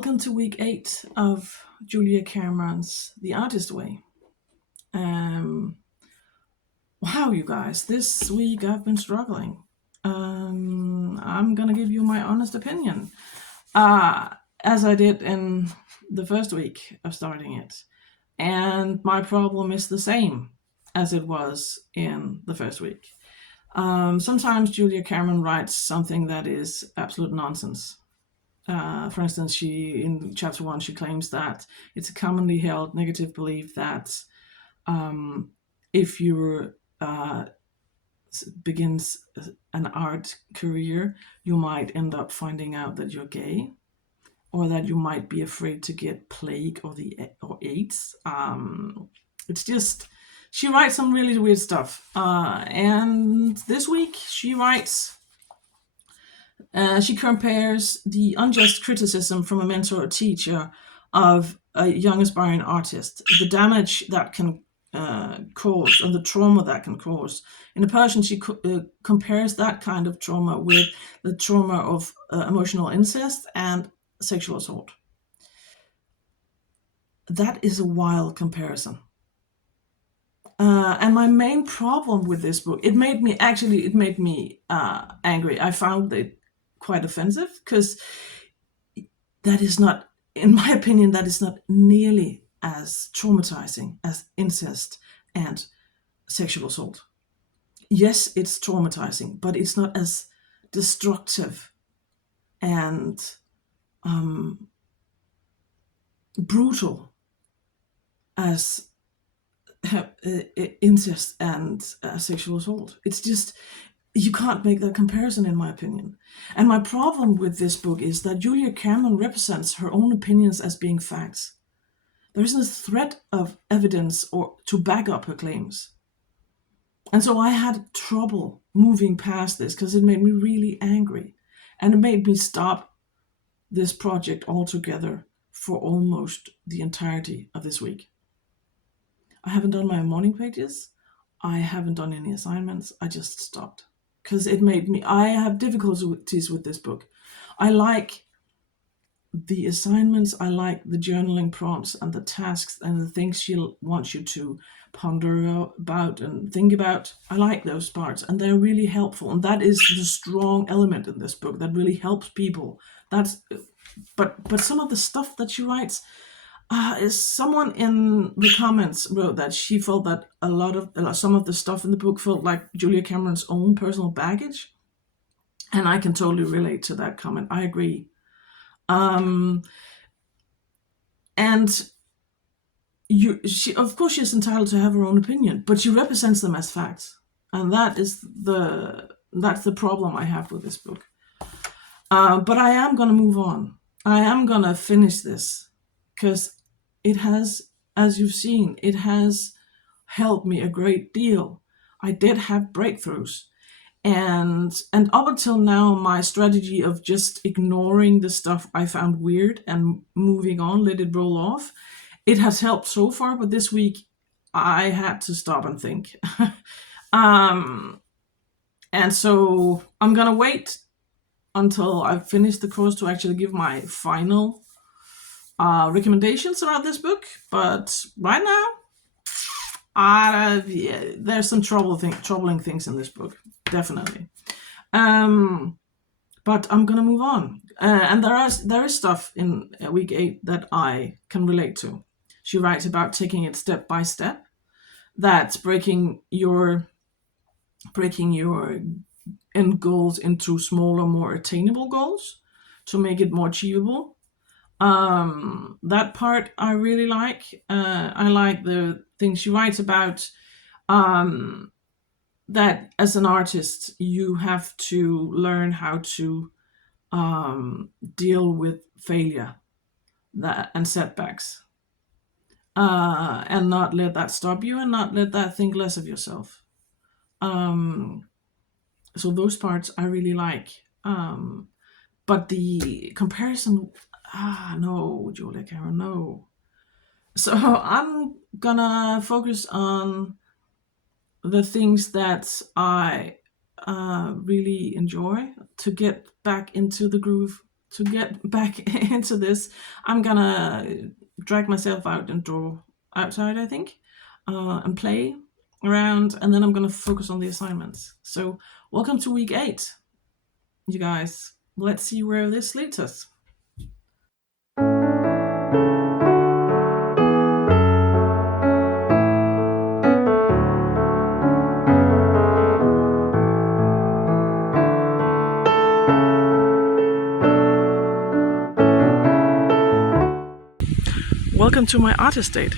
Welcome to week 8 of Julia Cameron's The Artist Way. Wow, you guys, this week I've been struggling. I'm gonna give you my honest opinion, as I did in the first week of starting it. And my problem is the same as it was in the first week. Sometimes Julia Cameron writes something that is absolute nonsense. For instance, in chapter 1, she claims that it's a commonly held negative belief that if you begins an art career, you might end up finding out that you're gay, or that you might be afraid to get plague or AIDS. It's just, she writes some really weird stuff. And this week she writes. She compares the unjust criticism from a mentor or teacher of a young aspiring artist, the damage that can cause and the trauma that can cause. In a person, she compares that kind of trauma with the trauma of emotional incest and sexual assault. That is a wild comparison. And my main problem with this book, it made me angry. I found it quite offensive because that is not, in my opinion, that is not nearly as traumatizing as incest and sexual assault. Yes, it's traumatizing, but it's not as destructive and brutal as incest and sexual assault. It's just, you can't make that comparison, in my opinion. And my problem with this book is that Julia Cameron represents her own opinions as being facts. There isn't a thread of evidence or to back up her claims. And so I had trouble moving past this because it made me really angry. And it made me stop this project altogether for almost the entirety of this week. I haven't done my morning pages. I haven't done any assignments. I just stopped. Because I have difficulties with this book. I like the assignments, I like the journaling prompts and the tasks and the things she wants you to ponder about and think about. I like those parts and they're really helpful. And that is the strong element in this book that really helps people. But some of the stuff that she writes, someone in the comments wrote that she felt that some of the stuff in the book felt like Julia Cameron's own personal baggage, and I can totally relate to that comment. I agree. And she, of course, she's entitled to have her own opinion, but she represents them as facts, and that's the problem I have with this book. But I am going to move on. I am going to finish this because it has, as you've seen, it has helped me a great deal. I did have breakthroughs. And up until now, my strategy of just ignoring the stuff I found weird and moving on, let it roll off, it has helped so far. But this week, I had to stop and think. And so I'm going to wait until I've finished the course to actually give my final recommendations about this book. But right now, there's some troubling things in this book, definitely. But I'm gonna move on, and there is stuff in week 8 that I can relate to. She writes about taking it step by step. That's breaking your end goals into smaller, more attainable goals to make it more achievable. That part I really like. I like the things she writes about, that as an artist you have to learn how to deal with failure and setbacks, and not let that stop you and not let that think less of yourself. So those parts I really like. But the comparison, no, Julia Cameron, no. So I'm gonna focus on the things that I really enjoy to get back into the groove to get back into this, I'm gonna drag myself out and draw outside, I think, and play around, and then I'm gonna focus on the assignments. So, welcome to week 8, you guys. Let's see where this leads us. Welcome to my artist date.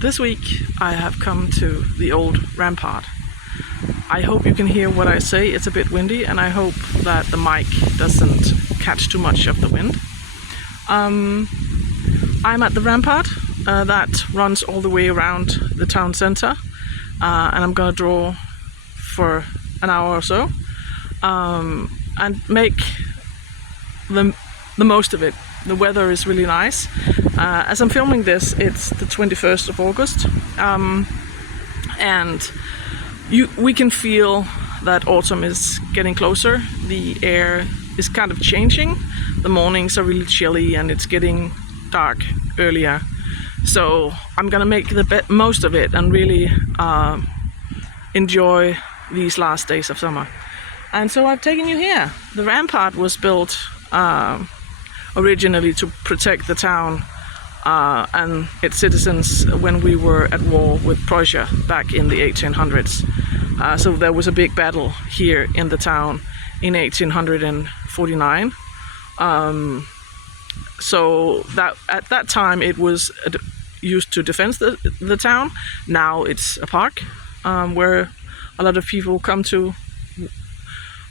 This week I have come to the old rampart. I hope you can hear what I say. It's a bit windy, and I hope that the mic doesn't catch too much of the wind. I'm at the rampart that runs all the way around the town center, and I'm gonna draw for an hour or so and make the most of it. The weather is really nice. As I'm filming this, it's the 21st of August, and we can feel that autumn is getting closer. The air is kind of changing. The mornings are really chilly and it's getting dark earlier. So I'm gonna make the most of it and really enjoy these last days of summer. And so I've taken you here. The rampart was built originally to protect the town and its citizens when we were at war with Prussia back in the 1800s. So there was a big battle here in the town in 1849. So that at that time it was used to defend the town. Now it's a park where a lot of people come to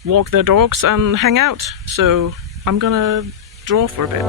walk their dogs and hang out. So I'm gonna draw for a bit.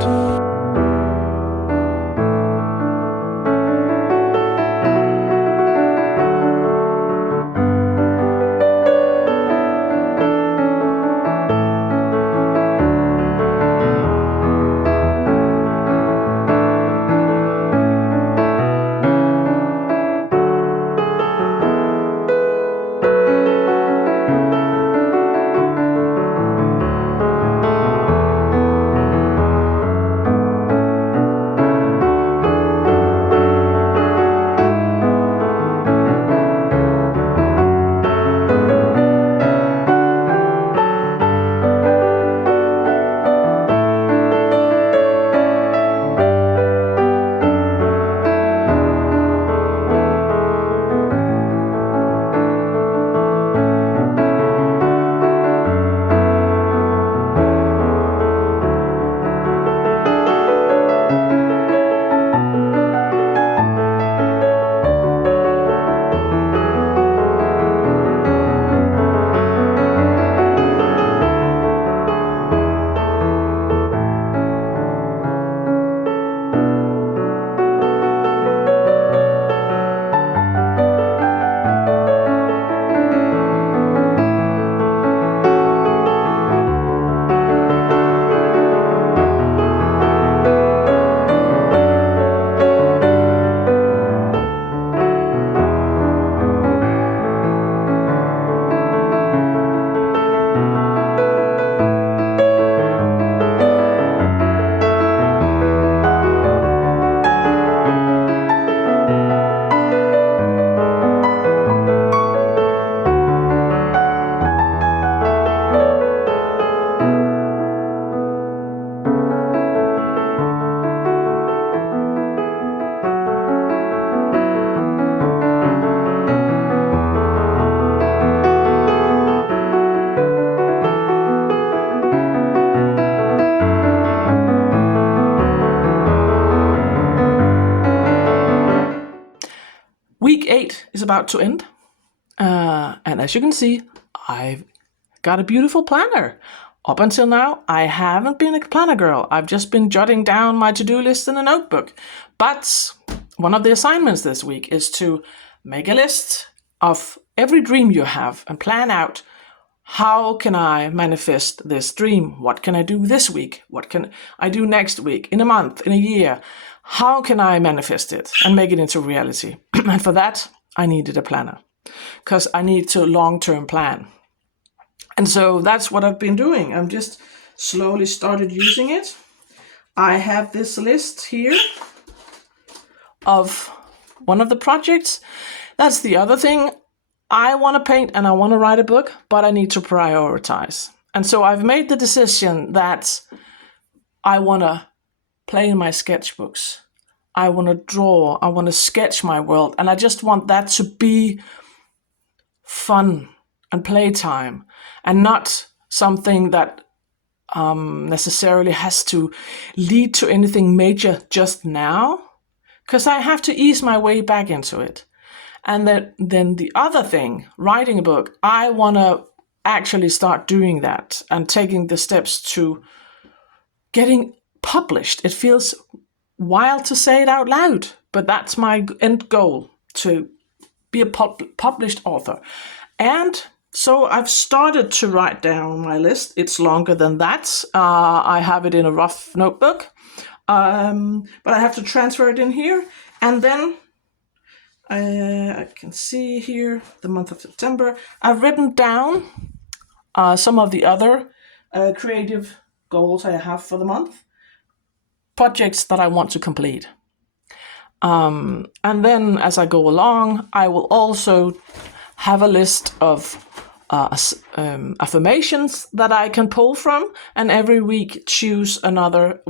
Week 8 is about to end, and as you can see, I've got a beautiful planner. Up until now, I haven't been a planner girl. I've just been jotting down my to-do list in a notebook. But one of the assignments this week is to make a list of every dream you have and plan out, how can I manifest this dream? What can I do this week? What can I do next week, in a month, in a year? How can I manifest it and make it into reality? And for that, I needed a planner because I need to long-term plan. And so that's what I've been doing. I'm just slowly started using it. I have this list here of one of the projects. That's the other thing. I want to paint and I want to write a book, but I need to prioritize. And so I've made the decision that I want to play in my sketchbooks. I want to draw. I want to sketch my world. And I just want that to be fun and playtime and not something that necessarily has to lead to anything major just now, because I have to ease my way back into it. And then the other thing, writing a book, I want to actually start doing that and taking the steps to getting published. It feels wild to say it out loud, but that's my end goal, to be a published author. And so I've started to write down my list. It's longer than that. I have it in a rough notebook, but I have to transfer it in here. And then I can see here the month of September. I've written down some of the other creative goals I have for the month, projects that I want to complete. And then as I go along, I will also have a list of affirmations that I can pull from, and every week choose another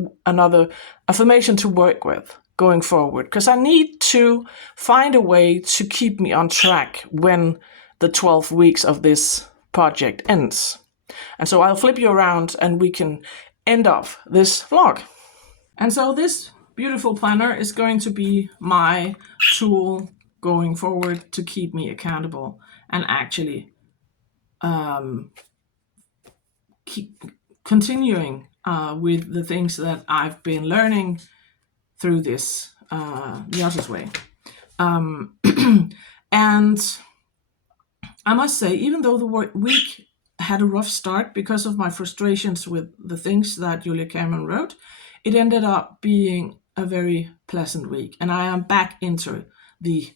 affirmation to work with going forward, because I need to find a way to keep me on track when the 12 weeks of this project ends. And so I'll flip you around and we can end off this vlog. And so this beautiful planner is going to be my tool going forward to keep me accountable and actually keep continuing with the things that I've been learning through this the Artist Way. And I must say, even though the week had a rough start because of my frustrations with the things that Julia Cameron wrote, it ended up being a very pleasant week, and I am back into the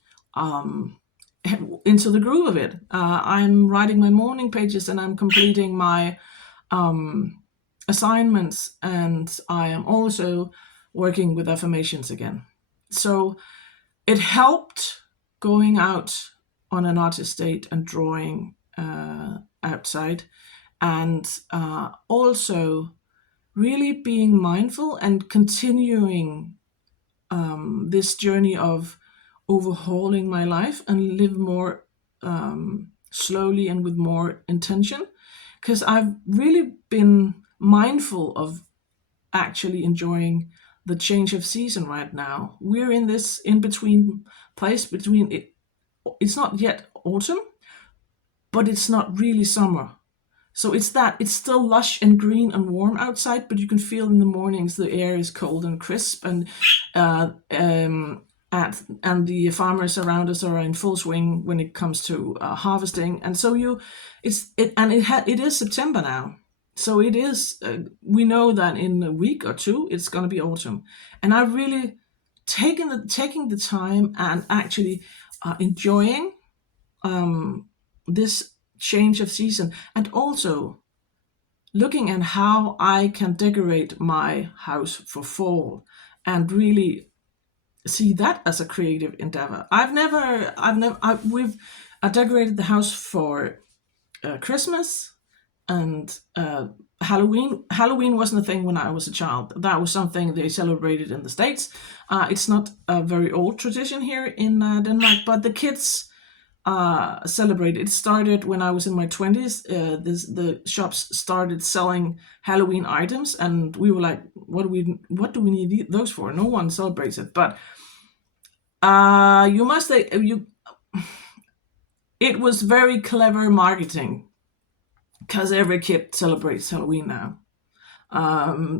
groove of it. I'm writing my morning pages and I'm completing my assignments, and I am also working with affirmations again. So it helped going out on an artist date and drawing outside, and also really being mindful and continuing this journey of overhauling my life and live more slowly and with more intention, because I've really been mindful of actually enjoying the change of season right now. We're in this in-between place between it. It's not yet autumn, but it's not really summer. So it's still lush and green and warm outside, but you can feel in the mornings the air is cold and crisp, and and the farmers around us are in full swing when it comes to harvesting. And so it is September now. So it is. We know that in a week or two it's going to be autumn, and I've really taking the time and actually enjoying this change of season, and also looking at how I can decorate my house for fall and really see that as a creative endeavor. We've decorated the house for Christmas and Halloween. Halloween wasn't a thing when I was a child. That was something they celebrated in the States. It's not a very old tradition here in Denmark, but the kids celebrate. It started when I was in my 20s. The shops started selling Halloween items, and we were like, what do we need those for? No one celebrates it. But you must say, it was very clever marketing, because every kid celebrates Halloween now.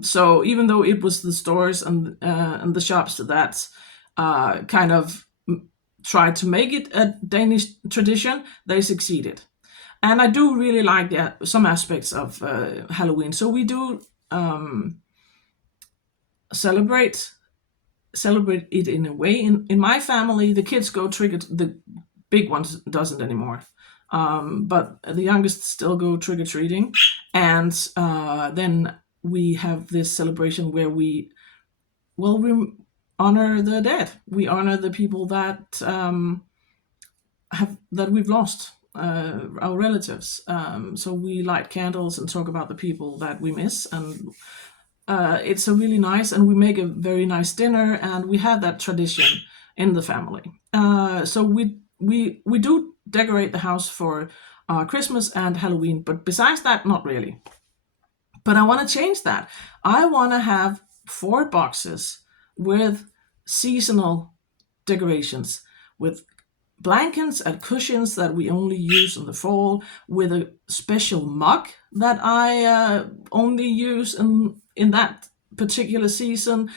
So even though it was the stores and the shops that kind of tried to make it a Danish tradition, they succeeded. And I do really like some aspects of Halloween. So we do celebrate it in a way. In my family, the kids go the big ones doesn't anymore. But the youngest still go trick-or-treating. And then we have this celebration where we honor the dead. We honor the people that we've lost, our relatives. So we light candles and talk about the people that we miss, and it's a really nice, and we make a very nice dinner, and we have that tradition in the family. So we do decorate the house for Christmas and Halloween, but besides that, not really. But I want to change that. I want to have 4 boxes with seasonal decorations, with blankets and cushions that we only use in the fall, with a special mug that I only use in that particular season.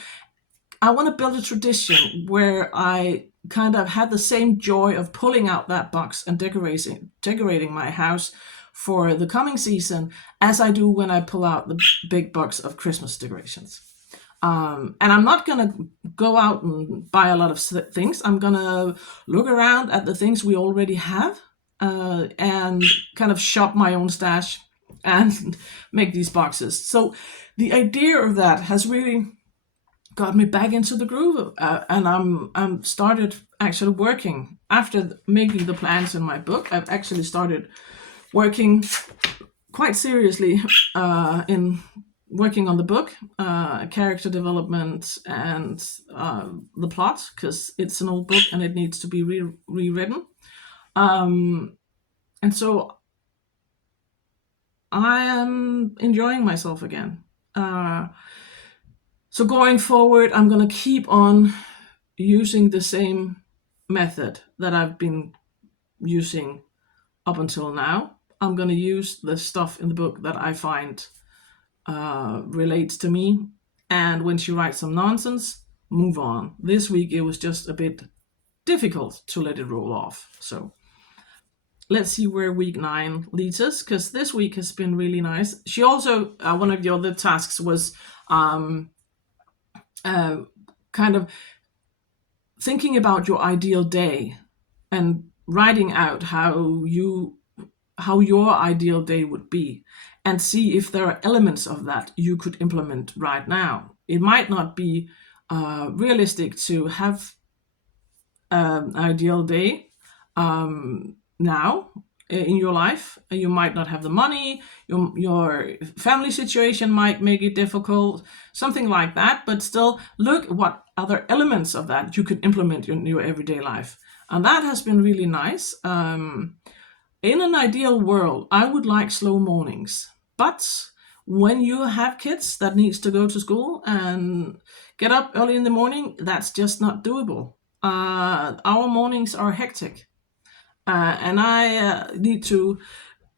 I want to build a tradition where I kind of had the same joy of pulling out that box and decorating my house for the coming season as I do when I pull out the big box of Christmas decorations. And I'm not going to go out and buy a lot of things. I'm going to look around at the things we already have, and kind of shop my own stash and make these boxes. So the idea of that has really got me back into the groove, and I'm started actually working after making the plans in my book. I've actually started working quite seriously in working on the book, character development, and the plot, because it's an old book and it needs to be rewritten. And so I am enjoying myself again. So going forward, I'm going to keep on using the same method that I've been using up until now. I'm going to use the stuff in the book that I find relates to me. And when she writes some nonsense, move on. This week it was just a bit difficult to let it roll off. So let's see where week 9 leads us, because this week has been really nice. She also, one of the other tasks was kind of thinking about your ideal day and writing out how your ideal day would be, and see if there are elements of that you could implement right now. It might not be realistic to have an ideal day now in your life. You might not have the money, your family situation might make it difficult, something like that, but still look what other elements of that you could implement in your everyday life. And that has been really nice. In an ideal world, I would like slow mornings, but when you have kids that needs to go to school and get up early in the morning, that's just not doable. Our mornings are hectic, and I need to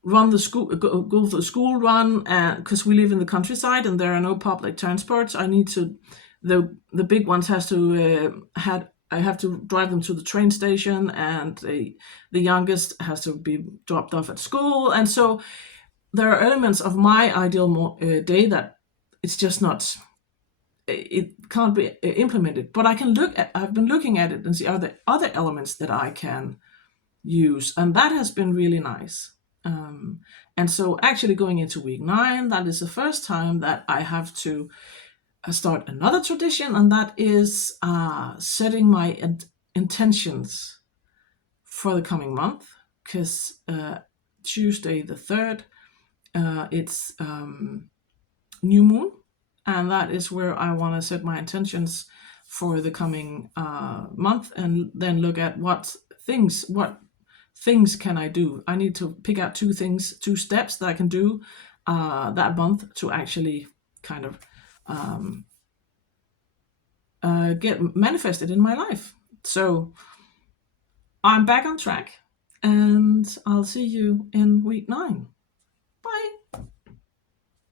run the school, go for the school run, because we live in the countryside and there are no public transports. I need to, the big ones I have to drive them to the train station, and the youngest has to be dropped off at school. And so there are elements of my ideal day that it's just not, it can't be implemented. But I've been looking at it and see, are there other elements that I can use? And that has been really nice. And so actually going into week 9, that is the first time that I have to start another tradition, and that is setting my intentions for the coming month, because Tuesday the 3rd, it's new moon, and that is where I want to set my intentions for the coming month, and then look at what things can I do. I need to pick out 2 steps that I can do that month to actually kind of get manifested in my life. So I'm back on track, and I'll see you in week 9. Bye.